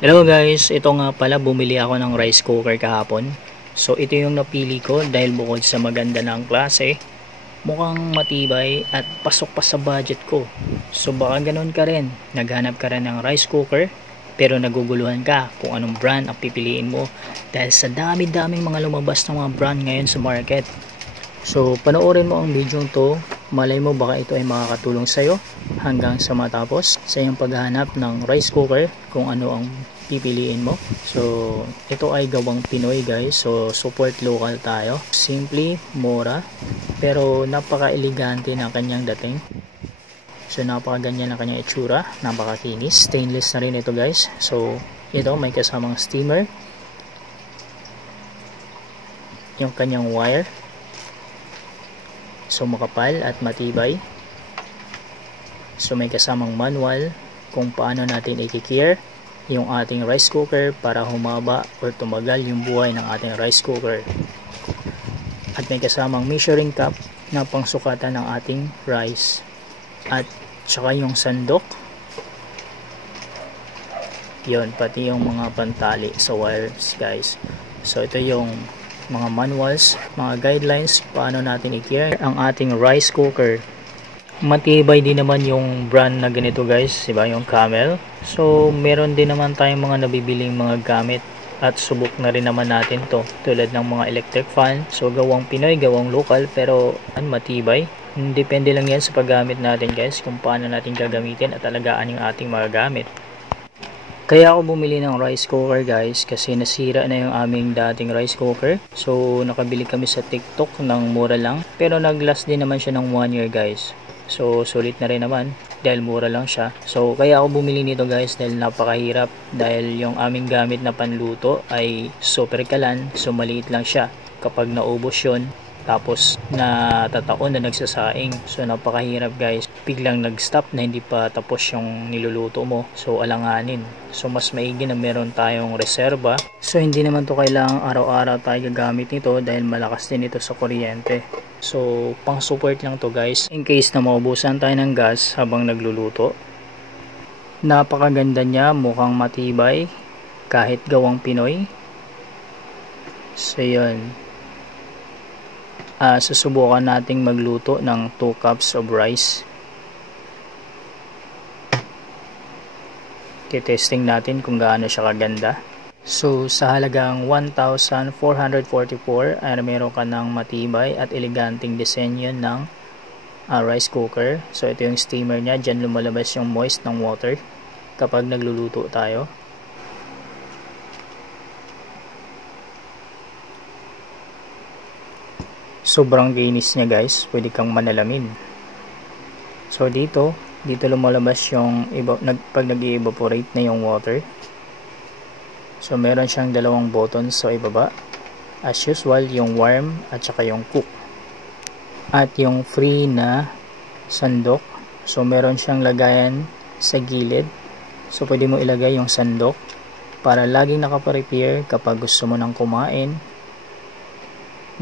Hello guys, ito nga pala bumili ako ng rice cooker kahapon. So ito yung napili ko dahil bukod sa maganda ng klase, mukhang matibay at pasok pa sa budget ko. So baka ganun ka rin, naghanap ka rin ng rice cooker pero naguguluhan ka kung anong brand ang pipiliin mo dahil sa dami-daming mga lumabas ng mga brand ngayon sa market. So panoorin mo ang video to, malay mo baka ito ay makakatulong sa'yo hanggang sa matapos sa iyong paghahanap ng rice cooker kung ano ang pipiliin mo. So ito ay gawang Pinoy guys, so support local tayo. Simple, mura, pero napaka-elegante ng kanyang dating. So napakaganyan ang kanyang itsura, napakakinis. Stainless na rin ito guys. So ito may kasamang steamer, yung kanyang wire, so makapal at matibay. So may kasamang manual kung paano natin i-care yung ating rice cooker para humaba o tumagal yung buhay ng ating rice cooker. At may kasamang measuring cup na pangsukatan ng ating rice. At saka yung sandok. Yun, pati yung mga pantali sa wires guys. So ito yung mga manuals, mga guidelines paano natin i-care ang ating rice cooker. Matibay din naman yung brand na ganito guys, diba? Yung Camel. So meron din naman tayong mga nabibiling mga gamit at subok na rin naman natin to, tulad ng mga electric fan. So gawang Pinoy, gawang local, pero matibay. Depende lang yan sa paggamit natin guys, kung paano natin gagamitin at alagaan yung ating mga gamit. Kaya ako bumili ng rice cooker guys kasi nasira na yung aming dating rice cooker. So nakabili kami sa TikTok ng mura lang, pero naglast din naman siya ng 1 year guys. So sulit na rin naman dahil mura lang siya. So kaya ako bumili nito guys dahil napakahirap, dahil yung aming gamit na panluto ay super kalan, so maliit lang siya. Kapag naubos yun, tapos natataon na nagsasaing, so napakahirap guys. Biglang nag-stop na hindi pa tapos yung niluluto mo, so alanganin. So mas maigi na meron tayong reserba. So hindi naman to kailangang araw-araw tayo gagamit nito dahil malakas din ito sa kuryente. So pang support lang to guys in case na maubusan tayo ng gas habang nagluluto. Napakaganda niya, mukhang matibay kahit gawang Pinoy. So yun, susubukan nating magluto ng 2 cups of rice. Testing natin kung gaano siya kaganda. So sa halagang 1,444 ay meron ka ng matibay at eleganting disenyo ng rice cooker. So ito yung steamer niya, dyan lumalabas yung moist ng water kapag nagluluto tayo. Sobrang linis niya guys, pwede kang manalamin. So dito lumalabas yung pag nag-evaporate na yung water. So meron siyang dalawang buttons sa ibaba. As usual, yung warm at saka yung cook. At yung free na sandok. So meron siyang lagayan sa gilid. So pwede mo ilagay yung sandok para laging nakaprepare kapag gusto mo nang kumain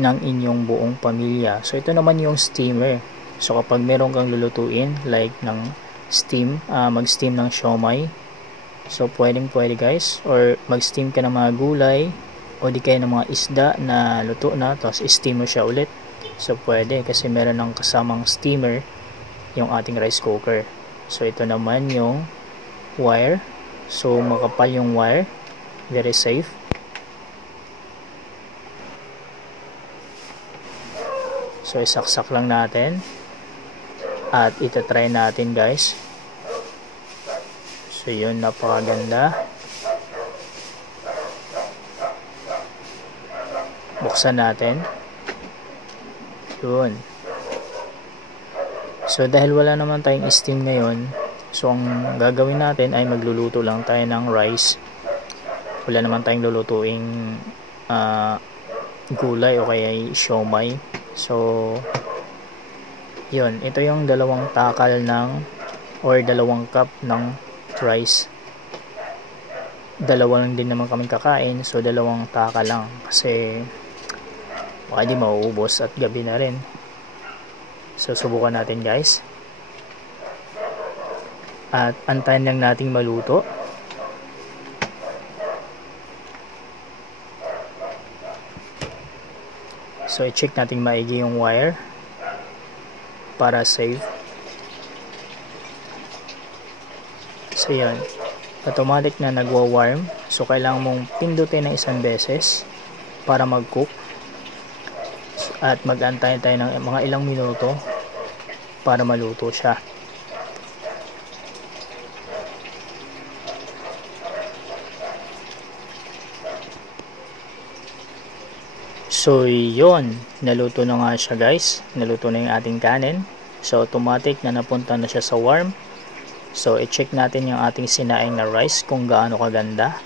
ng inyong buong pamilya. So ito naman yung steamer. So kapag meron kang lulutuin like ng steam, mag-steam ng siomai, so pwede guys, or mag-steam ka ng mga gulay o di kaya ng mga isda na luto na tapos steam mo siya ulit. So pwede kasi meron ng kasamang steamer yung ating rice cooker. So ito naman yung wire. So makapal yung wire, very safe. So isaksak lang natin at itatry natin guys. So yun, napakaganda. Buksan natin. Yun. So dahil wala naman tayong steam ngayon, so ang gagawin natin ay magluluto lang tayo ng rice. Wala naman tayong lulutuing gulay o kaya siomai. So yun, ito yung dalawang takal or dalawang cup ng rice. Dalawa lang din naman kami kakain, so dalawang taka lang kasi baka di mauubos at gabi na rin. So subukan natin guys at antayin lang nating maluto. So i-check natin maigi yung wire para save. So yan, automatic na nagwa-warm. So kailangan mong pindutin ng isang beses para mag-cook. At mag-antay tayo ng mga ilang minuto para maluto siya. So yun, naluto na nga siya guys. Naluto na yung ating kanin. So automatic na napunta na siya sa warm. So i-check natin yung ating sinaing na rice kung gaano kaganda,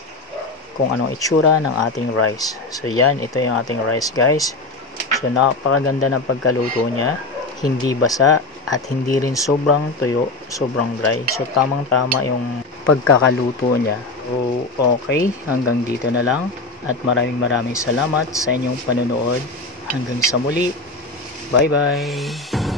kung anong itsura ng ating rice. So yan, ito yung ating rice guys. So napakaganda ng pagkaluto niya, hindi basa at hindi rin sobrang tuyo, sobrang dry. So tamang tama yung pagkakaluto niya. So okay, hanggang dito na lang at maraming salamat sa inyong panonood. Hanggang sa muli, bye bye.